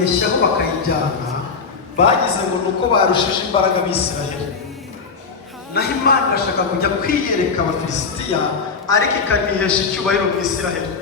bakayibeshyaho bakayijyana, bagize ngo nuko barushije imbaraga abisiraheli. Naho Imana irashaka kujya kwiyereka Abafilisitiya, ariko ikanihesha icyubahiro mu Isiraheli.